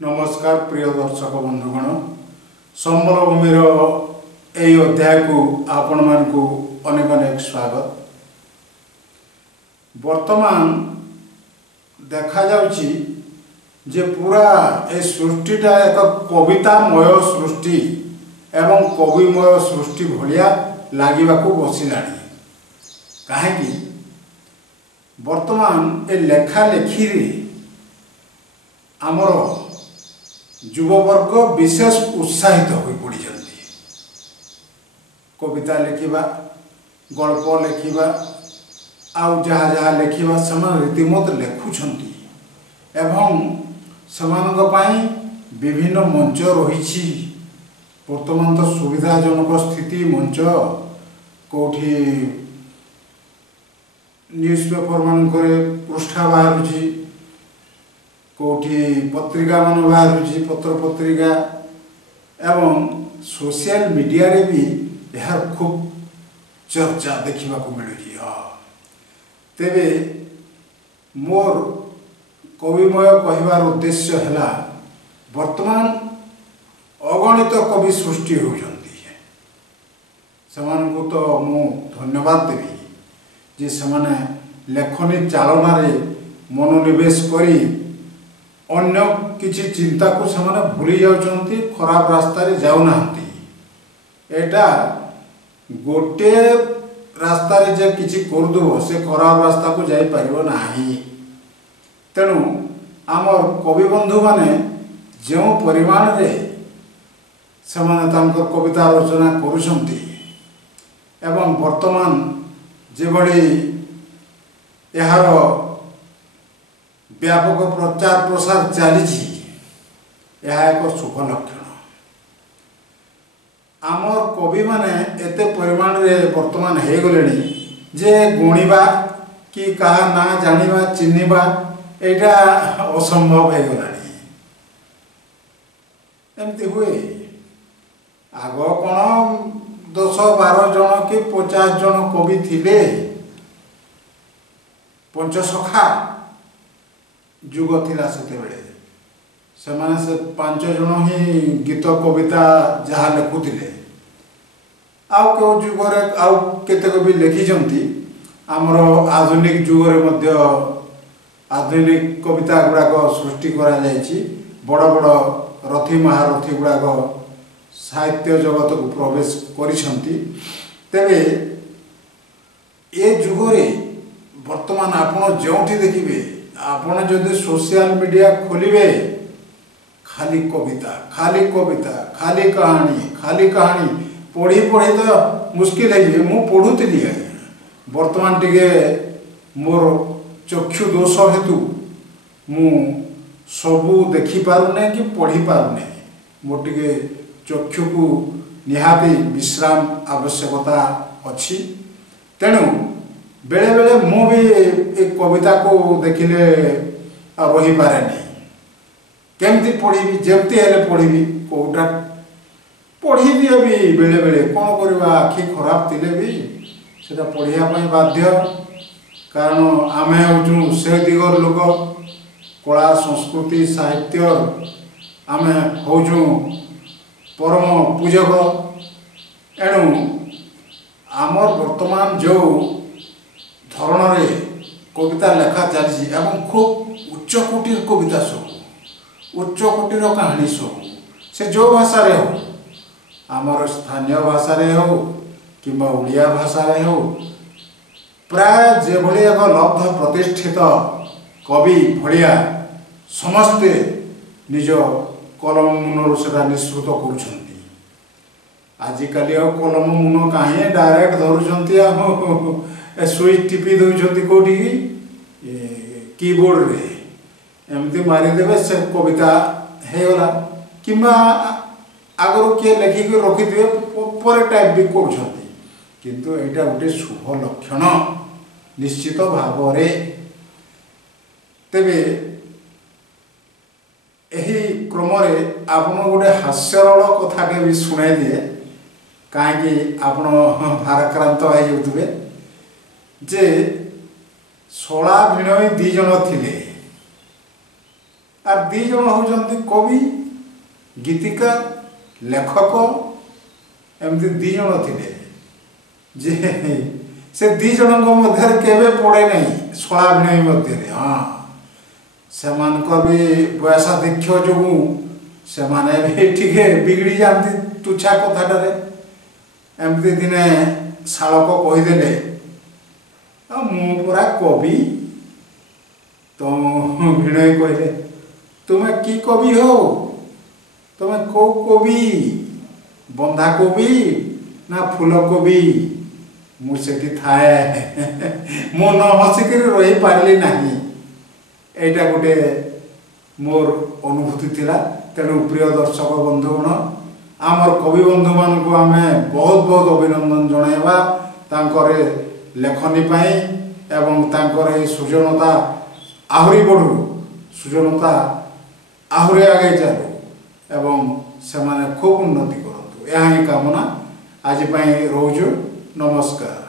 नमस्कार प्रिय दर्शक बंधुगण संबल भूमिर यही अध्याय को आपण मानकु अनेक अनेक स्वागत। वर्तमान देखा जाउची जे पूरा ए सृष्टिटा एक कवितामय सृष्टि एवं कविमय सृष्टि भलिया लागिबाकू बसिलाणी। काहेकि वर्तमान ए लेखा लेखी रे आमर युववर्ग विशेष उत्साहित हो पड़ी। कविता लेखिबा गल्प लेखिबा आउ जहाँ जहाँ लेखिबा समान रीतिमत लेखुछंती एवं समानक पाई विभिन्न मंच रही। वर्तमान तो सुविधाजनक स्थिति मंच कोठी न्यूज़पेपर मान पृष्ठा बाहर कोठी पत्रिका मान बाहर पत्र पत्रिका एवं सोशल मीडिया रे भी यार खूब चर्चा देखा मिलूँ। हाँ तेरे मोर कविमय कहबार उद्देश्य है वर्तमान अगणित कवि सृष्टि होती को तो मु धन्यवाद देवी जे सेमाने लेखनी चालना रे मनोनिवेश करी अन्य किसी चिंता को सेमाने भूली जाउछंती, खराब रास्ता रे जाउना। एटा गोटे रास्ता रे जे किसी करदो से खराब रास्ता को जाई परिबो नाही। तेणु आमर कवि बंधु माने जो परिमाण रे सेमाने तांकर कविता रचना करुछंती एवं वर्तमान जे बड़ी यार व्यापक प्रचार प्रसार चली एक शुभ लक्षण। आमर कवि माने एते परिमाण रे वर्तमान हे गलेनी जे गुणिबा कि कहा ना जानिबा चिन्हिबा एटा असंभव हे गलानी। एमती हुए आग कौन 10-12 जन कि 50 जन कवि थिले। पंचसखा जुग थिला सेते बेले सेमाने से 5 जन ही गीत कविता जहाँ लेखुले। आउ के जुगरे आउ केते कवि लिखिजंती आमर आधुनिक जुगरे मध्य आधुनिक कविता गुड़ाक सृष्टि करा जायछि। बड़ बड़ रथी महारथी गुड़ाक साहित्य जगत को प्रवेश करिसंती। तेबे ए जुगरे वर्तमान आपण जोठी देखिबे आपण जदि सोशल मीडिया खोलिबे खाली कविता खाली कहानी पढ़ी तो मुश्किल है। मु पढ़ुली वर्तमान टिके मोर चक्षु दोष हेतु मु सबू देखि पारुने कि पढ़ी पारुने। मोर टिके चक्षु को निहाती विश्राम आवश्यकता अच्छी। तेणु बेले बेले मु भी एक कविता को देखिले रही पारे नहीं। केमती पढ़ी जमती हेले पढ़ी कोटा पढ़ी दिए भी बेले बेले कौन करवा आखि खराब थिले भी सेटा पढ़िया बाध्य। कारण आमे होचु से दिगर लोक कला संस्कृति साहित्य आमे होचु परम पूजक। एणु आमर वर्तमान जो धरण रे कविता लेखा चली एवं खूब उच्च कोटिर कविता सब उच्च कोटिर कहानी सब से जो भाषा रे हो आमर स्थानीय भाषा रे हो कि ओडिया भाषा रे हो प्राय जे भली एक लब्ध प्रतिष्ठित कवि भलिया समस्ते निज कलम मुनर सेटा निश्रुत करुछंती। आजिकाली कलम मुन कहीं डायरेक्ट धरुछंती स्विच टिपी दौरान कौटी कीबोर्ड रे एमती मारिदेवे से कविता होगला कि आगर किए लिखिक रखिथे पर टाइप भी करछंती। किंतु एटा गोटे शुभ लक्षण निश्चित भाव रे। तेबे एही क्रम रे आपण गोटे हास्यरल कथा के भी सुनाई दिए कहीं आपण भाराक्रांत हो जाउथबे जे 16 भिणई 2 जन थिले आर दी जन होउछन्ति कवि गीतिकार लेखक एमती दी जन थिले जे से दी जन मध्य केवे पड़े नहीं शला भिणई मध्य हाँ से भी बयसाधिक्य जो से टिके बिगड़ी जाती तुच्छा कथाटे एमती दिने शालक कहीदे मुरा कवि तो भिणई कहले तुम्हें की कवि हो तुम्हें कौ कवि बंधा कवि ना फूल कवि मुझे थाए मु न हसिक रही पारे ना एटा गोटे मोर अनुभूति थिला। तेणु प्रिय दर्शक बंधुगण आमर कवि बंधु मान को आम बहुत बहुत अभिनंदन जणाइबा तांकर लेखनी पाई एवं तांकर सृजनता आहरी बढ़ू सृजनता आहरी आगे चलू एवं से खूब उन्नति करतु यह ही कामना आज रोजु नमस्कार।